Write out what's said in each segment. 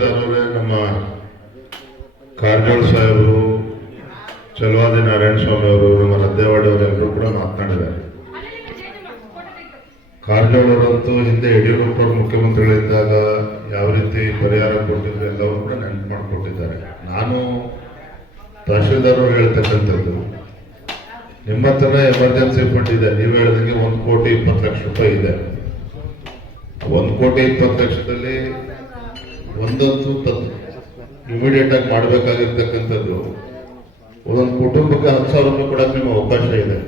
ತಹಶೀಲ್ದಾರ್ ನಮ್ಮ ಕಾರಜೋಳ ಸಾಹೇಬರು ಚಲುವಾದಿ ನಾರಾಯಣ ಸ್ವಾಮಿ ಅವರು ನಮ್ಮ ರದ್ದೇವಾಡಿ ಅವರೆಲ್ಲರೂ ಕೂಡ ಮಾತನಾಡಿದ್ದಾರೆ. ಕಾರ್ಜೋಳ ಅವರಂತೂ ಹಿಂದೆ ಯಡಿಯೂರಪ್ಪ ಮುಖ್ಯಮಂತ್ರಿಗಳಿದ್ದಾಗ ಯಾವ ರೀತಿ ಪರಿಹಾರ ಕೊಟ್ಟಿದ್ರು ಎಲ್ಲವೂ ಕೂಡ ನೆನಪು ಮಾಡಿಕೊಟ್ಟಿದ್ದಾರೆ. ನಾನು ತಹಶೀಲ್ದಾರ್ ಅವರು ಹೇಳ್ತಕ್ಕಂಥದ್ದು ನಿಮ್ಮ ಹತ್ರ ಎಮರ್ಜೆನ್ಸಿ ಫಂಡ್ ಇದೆ. ನೀವು ಹೇಳಿದಂಗೆ ಒಂದು ಕೋಟಿ ಇಪ್ಪತ್ತು ಲಕ್ಷ ರೂಪಾಯಿ ಇದೆ. ಒಂದು ಕೋಟಿ ಇಪ್ಪತ್ತು ಲಕ್ಷದಲ್ಲಿ ಒಂದೊಂದು ಇಮಿಡಿಯೇಟ್ ಆಗಿ ಮಾಡಬೇಕಾಗಿರ್ತಕ್ಕಂಥದ್ದು, ಒಂದೊಂದು ಕುಟುಂಬಕ್ಕೆ ಹತ್ತು ಸಾವಿರ ರೂಪಾಯಿ ಕೊಡಕ್ಕೆ ನಿಮ್ಗೆ ಅವಕಾಶ ಇದೆ.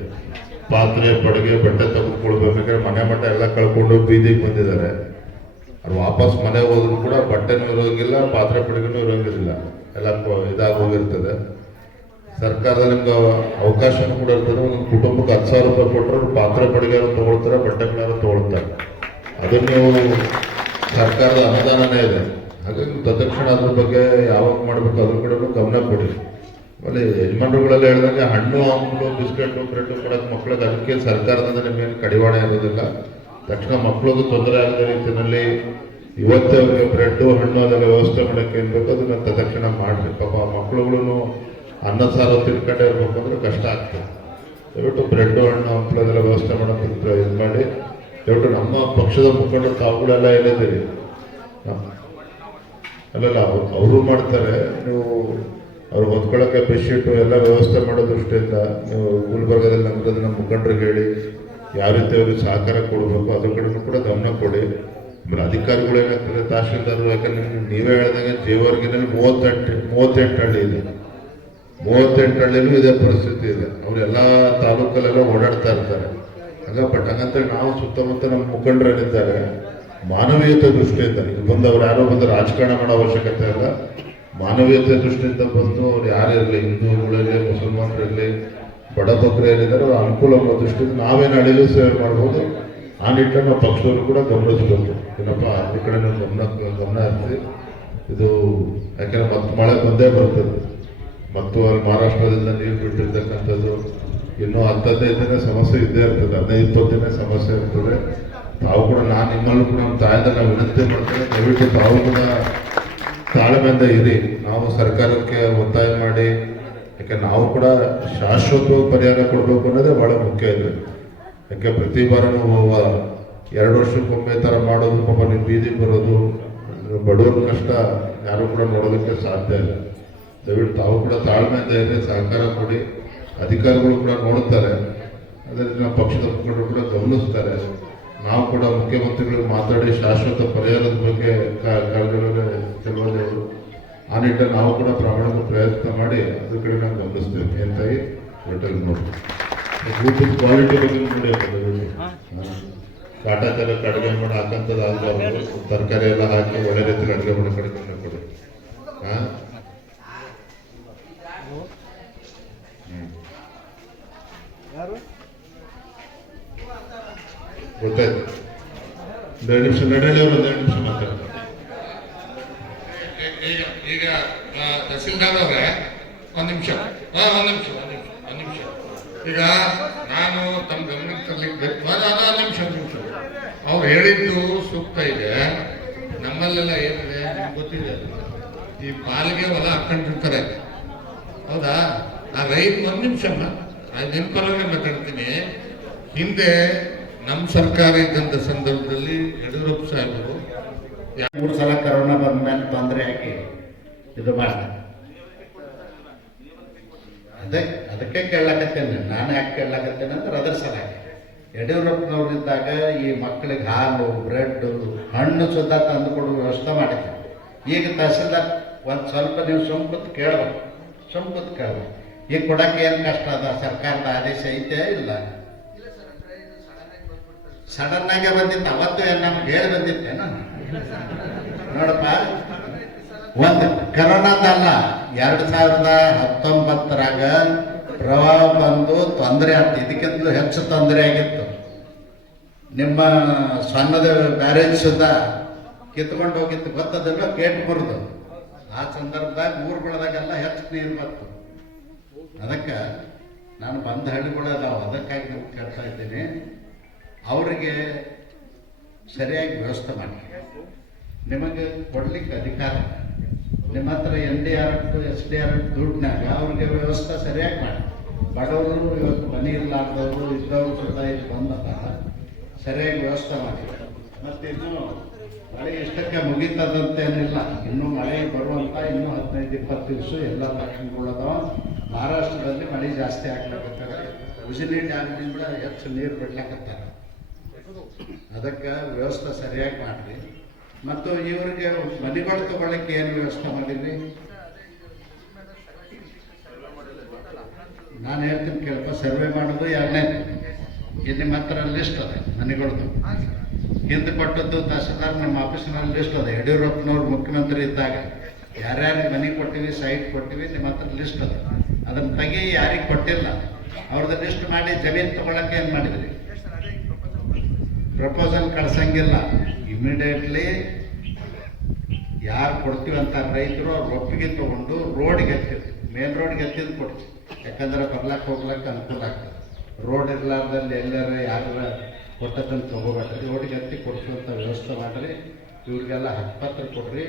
ಪಾತ್ರೆ ಪಡಿಗೆ ಬಟ್ಟೆ ತಗೊಂಡ್ಕೊಳ್ಬೇಕಾದ್ರೆ ಮನೆ ಮಠ ಎಲ್ಲ ಕಳ್ಕೊಂಡು ಬೀದಿಗೆ ಬಂದಿದ್ದಾರೆ. ಅವ್ರು ವಾಪಸ್ ಮನೆಗೆ ಹೋದ್ರು ಕೂಡ ಬಟ್ಟೆನೂ ಇರೋಂಗಿಲ್ಲ, ಪಾತ್ರೆ ಪಡಿಗೆನೂ ಇರೋಂಗಿಲ್ಲ. ಎಲ್ಲ ಇದಾಗಿ ಹೋಗಿರ್ತದೆ. ಸರ್ಕಾರದ ನಿಮ್ಗೆ ಅವಕಾಶನೂ ಕೂಡ ಇರ್ತದೆ. ಒಂದೊಂದು ಕುಟುಂಬಕ್ಕೆ ಹತ್ತು ಸಾವಿರ ರೂಪಾಯಿ ಕೊಟ್ಟರೆ ಪಾತ್ರೆ ಪಡಿಗೆಯಾರು ತಗೊಳ್ತಾರೆ ಬಟ್ಟೆಗಳಾರು ತಗೊಳ್ತಾರೆ. ಅದನ್ನು ಸರ್ಕಾರದ ಅನುದಾನನೇ ಇದೆ. ಹಾಗಾಗಿ ತತ್ಕ್ಷಣ ಅದ್ರ ಬಗ್ಗೆ ಯಾವಾಗ ಮಾಡಬೇಕು ಅದ್ರ ಕಡೆನೂ ಗಮನ ಕೊಡಿ. ಆಮೇಲೆ ಯಜಮಾನ್ರುಗಳೆಲ್ಲ ಹೇಳ್ದಂಗೆ ಹಣ್ಣು ಹಂಪಲು ಬಿಸ್ಕೆಟ್, ಬ್ರೆಡ್ ಕೊಡೋಕೆ ಮಕ್ಕಳಿಗೆ ಅದಕ್ಕೆ ಸರ್ಕಾರದಿಂದ ನಿಮ್ಗೇನು ಕಡಿವಾಣ ಇರೋದಿಲ್ಲ. ತಕ್ಷಣ ಮಕ್ಕಳಿಗೂ ತೊಂದರೆ ಆಗದ ರೀತಿಯಲ್ಲಿ ಇವತ್ತೇ ಅವರಿಗೆ ಬ್ರೆಡ್ಡು, ಹಣ್ಣು ಅದೆಲ್ಲ ವ್ಯವಸ್ಥೆ ಮಾಡೋಕ್ಕೆ ಏನು ಬೇಕು ಅದನ್ನ ತತ್ಕ್ಷಣ ಮಾಡಿರಿ. ಪಾಪ ಮಕ್ಕಳುಗಳು ಅನ್ನ, ಸಾರು ತಿನ್ಕೊಂಡೇ ಇರ್ಬೇಕು ಅಂದ್ರೆ ಕಷ್ಟ ಆಗ್ತದೆ. ದಯವಿಟ್ಟು ಬ್ರೆಡ್ ಹಣ್ಣು ಹಂಪಲು ಅದೆಲ್ಲ ವ್ಯವಸ್ಥೆ ಮಾಡೋಕೆ ಇದು ಮಾಡಿ. ದಯವಿಟ್ಟು ನಮ್ಮ ಪಕ್ಷದ ಮುಖಂಡರು ತಾವುಗಳೆಲ್ಲ ಏನಿದ್ದೀರಿ? ಅಲ್ಲಲ್ಲ, ಅವರು ಮಾಡ್ತಾರೆ. ನೀವು ಅವ್ರು ಹೊಂದ್ಕೊಳ್ಳೋಕೆ ಬೆಡ್ಶೀಟು ಎಲ್ಲ ವ್ಯವಸ್ಥೆ ಮಾಡೋ ದೃಷ್ಟಿಯಿಂದ ನೀವು ಗುಲ್ಬರ್ಗದಲ್ಲಿ ನಮ್ಗೆ ನಮ್ಮ ಮುಖಂಡರಿಗೆ ಹೇಳಿ, ಯಾವ ರೀತಿ ಅವ್ರಿಗೆ ಸಹಕಾರ ಕೊಡಬೇಕು, ಅದ್ರ ಕಡೆನೂ ಕೂಡ ಗಮನ ಕೊಡಿ. ಆಮೇಲೆ ಅಧಿಕಾರಿಗಳು ಏನಾಗ್ತದೆ ತಹಶೀಲ್ದಾರ್ ಯಾಕಂದ್ರೆ ನೀವೇ ಹೇಳಿದಾಗ ಜೀವರ್ಗಿನಲ್ಲಿ ಮೂವತ್ತೆಂಟು ಮೂವತ್ತೆಂಟು ಹಳ್ಳಿ ಇದೆ. ಮೂವತ್ತೆಂಟು ಹಳ್ಳಿನೂ ಇದೇ ಪರಿಸ್ಥಿತಿ ಇದೆ. ಅವರೆಲ್ಲ ತಾಲೂಕಲ್ಲೆಲ್ಲ ಓಡಾಡ್ತಾ ಇರ್ತಾರೆ. ಹಂಗ, ಬಟ್ ಹಂಗಂತ ನಾವು ಸುತ್ತಮುತ್ತ ನಮ್ಮ ಮುಖಂಡರು ಏನಿದ್ದಾರೆ ಮಾನವೀಯತೆ ದೃಷ್ಟಿಯಿಂದ ಬಂದವರು ಯಾರೋ ಬಂದು ರಾಜಕಾರಣ ಮಾಡೋ ಅವಶ್ಯಕತೆ ಇಲ್ಲ. ಮಾನವೀಯತೆ ದೃಷ್ಟಿಯಿಂದ ಬಂದು ಅವ್ರು ಯಾರಿರಲಿ ಹಿಂದೂಗಳಿರಲಿ ಮುಸಲ್ಮಾನರಿರಲಿ ಬಡ ಏನಿದ್ದಾರೆ ಅವ್ರ ಅನುಕೂಲ ದೃಷ್ಟಿಯಿಂದ ನಾವೇನು ಅಳಿಲು ಸೇವೆ ಮಾಡ್ಬೋದು. ಆ ನಿಟ್ಟನ್ನು ನಾವು ಪಕ್ಷದವರು ಕೂಡ ಗಮನಿಸ್ಬೇಕು ಏನಪ್ಪ ಅದ್ರ ಕಡೆ ಗಮನ ಗಮನ ಹರಿಸಿ. ಇದು ಯಾಕೆಂದ್ರೆ ಮತ್ತೆ ಮಳೆ ಬಂದೇ ಬರ್ತದೆ. ಮತ್ತು ಅಲ್ಲಿ ಮಹಾರಾಷ್ಟ್ರದಿಂದ ನೀರು ಬಿಟ್ಟಿರ್ತಕ್ಕಂಥದ್ದು, ಇನ್ನೂ ಹತ್ತದೈದು ದಿನ ಸಮಸ್ಯೆ ಇದ್ದೇ ಇರ್ತದೆ, ಹದಿನೈದು, ಇಪ್ಪತ್ತು ದಿನ ಸಮಸ್ಯೆ ಇರ್ತದೆ. ತಾವು ಕೂಡ ನಾನು ನಿಮ್ಮಲ್ಲೂ ಕೂಡ ನಮ್ಮ ತಾಯಂದ್ರೆ ವಿನಂತಿ ಮಾಡ್ತೇನೆ ದಯವಿಟ್ಟು ತಾವು ಕೂಡ ತಾಳ್ಮೆಯಿಂದ ಇರಿ. ನಾವು ಸರ್ಕಾರಕ್ಕೆ ಒತ್ತಾಯ ಮಾಡಿ. ಯಾಕೆ ನಾವು ಕೂಡ ಶಾಶ್ವತವಾಗಿ ಪರಿಹಾರ ಕೊಡಬೇಕು ಅನ್ನೋದೇ ಬಹಳ ಮುಖ್ಯ ಇದೆ. ಯಾಕೆ ಪ್ರತಿ ಬಾರನೂ ಎರಡು ವರ್ಷಕ್ಕೊಮ್ಮೆ ಥರ ಮಾಡೋದು, ಪಾಪ ನಿಮ್ಮ ಬೀದಿಗೆ ಬರೋದು ಬಡವರ ಕಷ್ಟ ಯಾರು ಕೂಡ ನೋಡೋದಕ್ಕೆ ಸಾಧ್ಯ ಇಲ್ಲ. ದಯವಿಟ್ಟು ತಾವು ಕೂಡ ತಾಳ್ಮೆಯಿಂದ ಇರಿ, ಸಹಕಾರ ಕೊಡಿ. ಅಧಿಕಾರಿಗಳು ಕೂಡ ನೋಡ್ತಾರೆ. ಅದರಿಂದ ನಮ್ಮ ಪಕ್ಷದ ಮುಖಂಡರು ಕೂಡ ಗಮನಿಸ್ತಾರೆ. ನಾವು ಕೂಡ ಮುಖ್ಯಮಂತ್ರಿಗಳಿಗೆ ಮಾತಾಡಿ ಶಾಶ್ವತ ಪರಿಹಾರದ ಬಗ್ಗೆ ಕಾಲದಲ್ಲಿ ಕೆಲವರು ಆ ನಿಟ್ಟಲ್ಲಿ ನಾವು ಕೂಡ ಪ್ರಾಮಾಣಿಕ ಪ್ರಯತ್ನ ಮಾಡಿ ಅದ್ರ ಕಡೆ ನಾವು ಗಮನಿಸ್ತೇವೆ ಎಂತ ಹೋಟೆಲ್ ನೋಡಿ ಊಟದ ಕ್ವಾಲಿಟಿ ಬಗ್ಗೆ ನೋಡಿ ಕಾಟ ತೆಲಕ್ಕೆ ಅಡುಗೆ ಮಾಡಿ ಆಗಬಾರ್ದು. ತರಕಾರಿ ಎಲ್ಲ ಹಾಕಿ ಒಳ್ಳೆ ರೀತಿಯಲ್ಲಿ ಅಡುಗೆ ಮಾಡಿ ಕಡಿಮೆ ಕೊಡಿ. ಹಾಂ. ಗೊತ್ತಾಯ್ತು ಒಂದೆರಡು ನಿಮಿಷ ನಡೆಯಲಿ ಅವರು ಒಂದೆರಡು ನಿಮಿಷ ಮಾತಾಡ್ತಾರೆ ಈಗ ಆ, ತಹಸೀಲ್ದಾರ್ ಅವರೇ ಒಂದು ನಿಮಿಷ. ಹಾಂ ಒಂದು ನಿಮಿಷ ಒಂದು ನಿಮಿಷ ಒಂದು ನಿಮಿಷ. ಈಗ ನಾನು ತಮ್ಮ ಗಮನಕ್ಕೆ ತರ್ಲಿಕ್ಕೆ ಒಂದು ನಿಮಿಷ ಒಂದು ನಿಮಿಷ. ಅವ್ರು ಹೇಳಿದ್ದು ಸೂಕ್ತ ಇದೆ. ನಮ್ಮಲ್ಲೆಲ್ಲ ಏನಿದೆ ನಿಮ್ಗೆ ಗೊತ್ತಿದೆ. ಈ ಪಾಲಿಗೆ ಹೊಲ ಹಾಕೊಂಡಿರ್ತಾರೆ ಹೌದಾ? ಆ ರೈತ ಒಂದು ನಿಮಿಷ ನೆನಪಲ್ಲೇ ಮಾತಾಡ್ತೀನಿ. ಹಿಂದೆ ನಮ್ಮ ಸರ್ಕಾರ ಇದ್ದಂಥ ಸಂದರ್ಭದಲ್ಲಿ ಯಡಿಯೂರಪ್ಪ ಸಾಹೇಬರು ಮೂರು ಸಲ ಕರೋನಾ ಬಂದ ಮೇಲೆ ತೊಂದರೆ ಆಗಿ ಇದು ಮಾಡ್ತಾರೆ ಅದೇ, ಅದಕ್ಕೆ ಕೇಳಕತ್ತೇನೆ ನಾನು ಯಾಕೆ ಕೇಳಕತ್ತೇನೆ ಅಂದ್ರೆ ಅದರ ಸಲ ಯಡಿಯೂರಪ್ಪನವ್ರಿದ್ದಾಗ ಈ ಮಕ್ಕಳಿಗೆ ಹಾಲು ಬ್ರೆಡ್ ಹಣ್ಣು ಸುದ್ದ ತಂದು ಕೊಡುವ ವ್ಯವಸ್ಥೆ ಮಾಡಿದ್ದೆ ಈಗ ತಹಸೀಲ್ದಾರ್ ಒಂದು ಸ್ವಲ್ಪ ನೀವು ಸಂಪತ್ತು ಕೇಳಬೇಕು. ಸಂಪತ್ತು ಕೇಳಬೇಕು. ಈಗ ಕೊಡೋಕೆ ಏನು ಕಷ್ಟ ಅದ? ಸರ್ಕಾರದ ಆದೇಶ ಐತೆ ಇಲ್ಲ? ಸಡನ್ ಆಗಿ ಬಂದಿತ್ತು. ಅವತ್ತು ನಮ್ಗೆ ಹೇಳಿ ಬಂದಿತ್ತೆ. ನೋಡಪ್ಪ. ಒಂದು, ಕರೋನಾದಲ್ಲ. ಎರಡು ಸಾವಿರದ ಹತ್ತೊಂಬತ್ತರಾಗ ಪ್ರವಾಹ ಬಂದು ತೊಂದರೆ ಆಗ್ತು ಇದಕ್ಕಿಂತಲೂ ಹೆಚ್ಚು ತೊಂದರೆ ಆಗಿತ್ತು. ನಿಮ್ಮ ಸಣ್ಣದ ಬ್ಯಾರೇಜ್ ಸುದ್ದ ಕಿತ್ಕೊಂಡು ಹೋಗಿತ್ತು. ಗೊತ್ತದಲ್ಲ ಕೇಟ್ ಮುರಿದು ಆ ಸಂದರ್ಭದಾಗ ಊರುಗಳದಾಗೆಲ್ಲ ಹೆಚ್ಚು ನೀರು ಬಂತು ಅದಕ್ಕೆ ನಾನು ಬಂದ ಹಳ್ಳಿಗಳು ಅದಾವ. ಅದಕ್ಕಾಗಿ ನಿಮ್ಗೆ ಕೇಳ್ತಾ ಇದ್ದೀನಿ. ಅವರಿಗೆ ಸರಿಯಾಗಿ ವ್ಯವಸ್ಥೆ ಮಾಡಿ. ನಿಮಗೆ ಕೊಡ್ಲಿಕ್ಕೆ ಅಧಿಕಾರ ನಿಮ್ಮ ಹತ್ರ N D R F, S D R F ದುಡ್ಡಿನಾಗ ಅವ್ರಿಗೆ ವ್ಯವಸ್ಥೆ ಸರಿಯಾಗಿ ಮಾಡಿ. ಬಡವರು ಇವತ್ತು ಮನೆ ಇರ್ಲಾರ್ದವರು ಇದ್ದವರು ಸುತ್ತ ಇಲ್ಲಿ ಬಂದಾಗ ಸರಿಯಾಗಿ ವ್ಯವಸ್ಥೆ ಮಾಡಿ. ಮತ್ತೆ ಇನ್ನು ಮಳೆ ಇಷ್ಟಕ್ಕೆ ಮುಗೀತದಂತೇನಿಲ್ಲ ಇನ್ನೂ ಮಳೆ ಬರುವಂತ ಇನ್ನೂ ಹದಿನೈದು, ಇಪ್ಪತ್ತು ದಿವಸ ಎಲ್ಲ ಲಕ್ಷಣಗಳದಾವ ಮಹಾರಾಷ್ಟ್ರದಲ್ಲಿ ಮಳೆ ಜಾಸ್ತಿ ಆಗ್ಲಕತ್ತಾರೆ ಉಜಿನಿ ಡ್ಯಾಮ್ನಿಂದ ಹೆಚ್ಚು ನೀರು ಬಿಡ್ಲಕತ್ತಾರೆ ಅದಕ್ಕೆ ವ್ಯವಸ್ಥೆ ಸರಿಯಾಗಿ ಮಾಡ್ರಿ. ಮತ್ತು ಇವರಿಗೆ ಮನೆಗಳು ತಗೊಳ್ಳಕ್ಕೆ ಏನು ವ್ಯವಸ್ಥೆ ಮಾಡಿದ್ರಿ? ನಾನು ಹೇಳ್ತೀನಿ ಕೇಳಪ್ಪ ಸರ್ವೆ ಮಾಡೋದು ಎರಡನೇ ಇಲ್ಲಿ ನಿಮ್ಮ ಹತ್ರ ಲಿಸ್ಟ್ ಅದ ಮನೆಗಳದ್ದು ಹಿಂದೆ ಕೊಟ್ಟದ್ದು ತಹಸೀಲ್ದಾರ್, ನಮ್ಮ ಆಫೀಸಿನಲ್ಲಿ ಲಿಸ್ಟ್ ಅದ. ಯಡಿಯೂರಪ್ಪನವ್ರು ಮುಖ್ಯಮಂತ್ರಿ ಇದ್ದಾಗ ಯಾರ್ಯಾರಿಗೆ ಮನೆ ಕೊಟ್ಟಿವಿ ಸೈಟ್ ಕೊಟ್ಟಿವಿ ನಿಮ್ಮ ಹತ್ರ ಲಿಸ್ಟ್ ಅದ. ಅದನ್ನ ತೆಗಿ ಯಾರಿಗೆ ಕೊಟ್ಟಿಲ್ಲ ಅವ್ರದ್ದು ಲಿಸ್ಟ್ ಮಾಡಿ ಜಮೀನು ತಗೊಳಕ್ಕೆ ಏನು ಮಾಡಿದ್ರಿ? ಪ್ರಪೋಸಲ್ ಕಳ್ಸಂಗಿಲ್ಲ. ಇಮಿಡಿಯೇಟ್ಲಿ ಯಾರು ಕೊಡ್ತೀವಿ ಅಂತ ರೈತರು ಅವ್ರ ಒಪ್ಪಿಗೆ ತಗೊಂಡು ರೋಡ್ಗೆ ಎತ್ತಿದ್ರು. ಮೇನ್ ರೋಡ್ಗೆ ಎತ್ತಿದ್ ಕೊಡ್ತೀವಿ ಯಾಕಂದ್ರೆ ಬರ್ಲಕ್ಕೆ ಹೋಗ್ಲಕ್ಕೆ ಅನುಕೂಲ ಆಗ್ತದೆ. ರೋಡ್ ಇರ್ಲಾರ್ದಲ್ಲಿ ಎಲ್ಲರ ಯಾರ ಕೊಟ್ಟದನ್ನು ರೋಡ್ ರೋಡ್ಗೆ ಎತ್ತಿ ಕೊಡಿಸುವಂಥ ವ್ಯವಸ್ಥೆ ಮಾಡ್ರಿ. ಇವ್ರಿಗೆಲ್ಲ ಹಕ್ಕಪತ್ರ ಕೊಡ್ರಿ.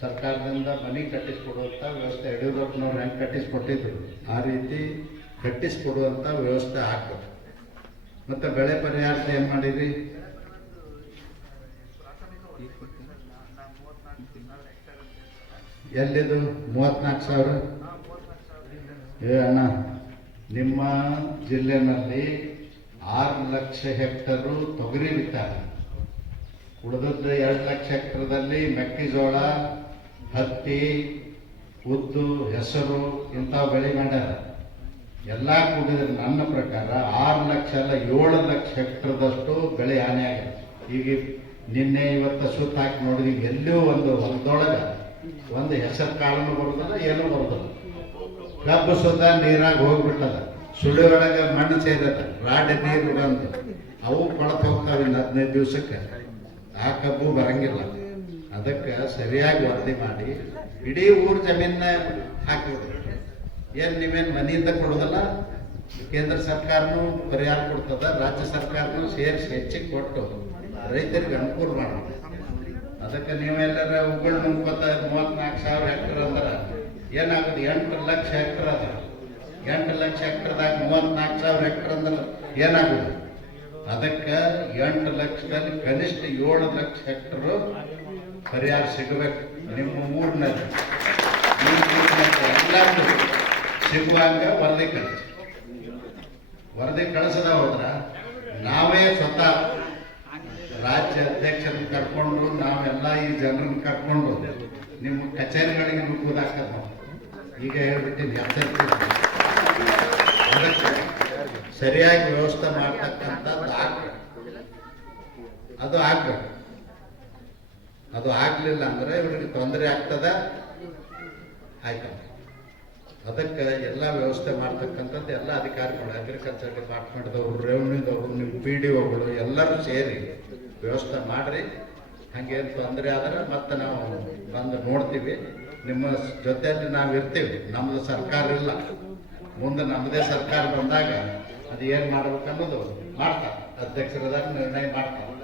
ಸರ್ಕಾರದಿಂದ ಮನೆ ಕಟ್ಟಿಸ್ಕೊಡುವಂಥ ವ್ಯವಸ್ಥೆ ಯಡಿಯೂರಪ್ಪನವ್ರು ಹೆಂಗೆ ಕಟ್ಟಿಸ್ಕೊಟ್ಟಿದ್ರು, ಆ ರೀತಿ ಕಟ್ಟಿಸ್ಕೊಡುವಂಥ ವ್ಯವಸ್ಥೆ ಹಾಕಬೇಕು ಮತ್ತು ಬೆಳೆ ಪರಿಹಾರ ಏನು ಮಾಡಿರಿ ಎಲ್ಲಿದು? ಮೂವತ್ನಾಲ್ಕು ಸಾವಿರ? ಏ ಅಣ್ಣ, ನಿಮ್ಮ ಜಿಲ್ಲೆನಲ್ಲಿ ಆರು ಲಕ್ಷ ಹೆಕ್ಟರು ತೊಗರಿ ಬಿತ್ತಾರೆ. ಉಳಿದದ್ದು ಎರಡು ಲಕ್ಷ ಹೆಕ್ಟರ್ದಲ್ಲಿ ಮೆಕ್ಕೆಜೋಳ, ಹತ್ತಿ, ಉದ್ದು, ಹೆಸರು ಇಂಥವು ಬೆಳೆ ಮಾಡ್ಯಾರ ಎಲ್ಲ ಕೂಡಿದ್ರೆ ನನ್ನ ಪ್ರಕಾರ ಆರು ಲಕ್ಷ ಅಲ್ಲ, ಏಳು ಲಕ್ಷ ಹೆಕ್ಟರ್ದಷ್ಟು ಬೆಳೆ ಹಾನಿ ಆಗಿದೆ ಈಗ ನಿನ್ನೆ ಇವತ್ತು ಸುತ್ತ ಹಾಕಿ ನೋಡಿದ್ವಿ ಎಲ್ಲೂ ಒಂದು ಹೊಲದೊಳಗೆ ಒಂದು ಹೆಸರು ಕಾಲನು ಬರುದಲ್ಲ ಏನೂ ಬರುದಲ್ಲ ಕಬ್ಬು ಸುತ್ತ ನೀರಾಗ ಹೋಗ್ಬಿಟ್ಟದ. ಸುಳಿ ಒಳಗೆ ಮಣ್ಣು ಸೇರ ರಾಡಿ ನೀರು ಬಂದು. ಅವು ಕೊಳತು ಹೋಗ್ತಾವೆ ಇನ್ನು ಹದಿನೈದು ದಿವಸಕ್ಕೆ. ಆ ಕಬ್ಬು ಬರಂಗಿಲ್ಲ. ಅದಕ್ಕೆ ಸರಿಯಾಗಿ ವರದಿ ಮಾಡಿ ಇಡೀ ಊರ್ ಜಮೀನ ಹಾಕಿದ್ರು ಏನ್ ನೀವೇನ್ ಮನೆಯಿಂದ ಕೊಡೋದಲ್ಲ? ಕೇಂದ್ರ ಸರ್ಕಾರನು ಪರಿಹಾರ ಕೊಡ್ತದ, ರಾಜ್ಯ ಸರ್ಕಾರನು ಸೇರಿಸಿ ಹೆಚ್ಚಿಗೆ ಕೊಟ್ಟು ರೈತರಿಗೆ ಅನುಕೂಲ ಮಾಡೋದು ಅದಕ್ಕೆ ನೀವೆಲ್ಲರ ಉಗುಳ್ ಮುಂಕೋತ ಮೂವತ್ನಾಲ್ಕು ಸಾವಿರ ಹೆಕ್ಟರ್ ಅಂದ್ರೆ ಏನಾಗುತ್ತೆ ಎಂಟು ಲಕ್ಷ ಹೆಕ್ಟರ್ ಅದ. ಎಂಟು ಲಕ್ಷ ಹೆಕ್ಟರ್ದಾಗ ಮೂವತ್ನಾಲ್ಕು ಸಾವಿರ ಹೆಕ್ಟರ್ ಅಂದ್ರೆ ಏನಾಗುತ್ತೆ ಅದಕ್ಕೆ ಎಂಟು ಲಕ್ಷದಲ್ಲಿ ಕನಿಷ್ಠ ಏಳು ಲಕ್ಷ ಹೆಕ್ಟರ್ ಪರಿಹಾರ ಸಿಗಬೇಕು ನಿಮ್ಮ ಊರಿನಲ್ಲಿ ಎಲ್ಲರಿಗೂ ಸಿಗುವಂಗ ವರದಿ ಕಳಿಸಿ. ವರದಿ ಕಳಿಸದ ಹೋದ್ರ ನಾವೇ ಸ್ವತಃ ರಾಜ್ಯ ಅಧ್ಯಕ್ಷರನ್ನ ಕರ್ಕೊಂಡು ನಾವೆಲ್ಲ ಈ ಜನರನ್ನ ಕರ್ಕೊಂಡು ನಿಮ್ಮ ಕಚೇರಿಗಳಿಗೆ ನುಗ್ಗುದಾಗ್ತದೆ ನಾವು. ಈಗ ಹೇಳ್ಬಿಟ್ಟಿನಿ ಅದಕ್ಕೆ ಸರಿಯಾಗಿ ವ್ಯವಸ್ಥೆ ಮಾಡ್ತಕ್ಕಂಥದ್ದು ಆಗ್ಬೇಕು. ಅದು ಆಗ್ಬೇಕು. ಅದು ಆಗ್ಲಿಲ್ಲ ಅಂದ್ರೆ ಇವ್ರಿಗೆ ತೊಂದರೆ ಆಗ್ತದ. ಆಯ್ತು. ಅದಕ್ಕೆ ಎಲ್ಲ ವ್ಯವಸ್ಥೆ ಮಾಡ್ತಕ್ಕಂಥದ್ದು ಎಲ್ಲ ಅಧಿಕಾರಿಗಳು ಅಗ್ರಿಕಲ್ಚರ್ ಡಿಪಾರ್ಟ್ಮೆಂಟ್ದವರು ರೆವಿನ್ಯೂದವರು ನಿಮ್ಮ ಪಿ ಡಿ ಒಗಳು ಎಲ್ಲರೂ ಸೇರಿ ವ್ಯವಸ್ಥೆ ಮಾಡಿರಿ. ಹಾಗೇನು ತೊಂದರೆ ಆದ್ರೆ ಮತ್ತೆ ನಾವು ಬಂದು ನೋಡ್ತೀವಿ. ನಿಮ್ಮ ಜೊತೆಯಲ್ಲಿ ನಾವು ಇರ್ತೀವಿ. ನಮ್ಮದು ಸರ್ಕಾರ ಇಲ್ಲ. ಮುಂದೆ ನಮ್ಮದೇ ಸರ್ಕಾರ ಬಂದಾಗ ಅದು ಏನು ಮಾಡ್ಬೇಕು ಅನ್ನೋದು ಮಾಡ್ತಾರೆ. ಅಧ್ಯಕ್ಷರದಾಗ ನಿರ್ಣಯ ಮಾಡ್ತಾರೆ.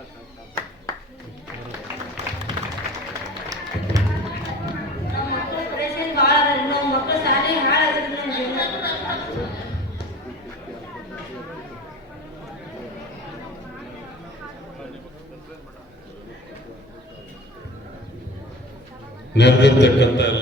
ನೆರೆದಿರ್ತಕ್ಕಂಥ ಎಲ್ಲ ಮುಖಂಡರೆ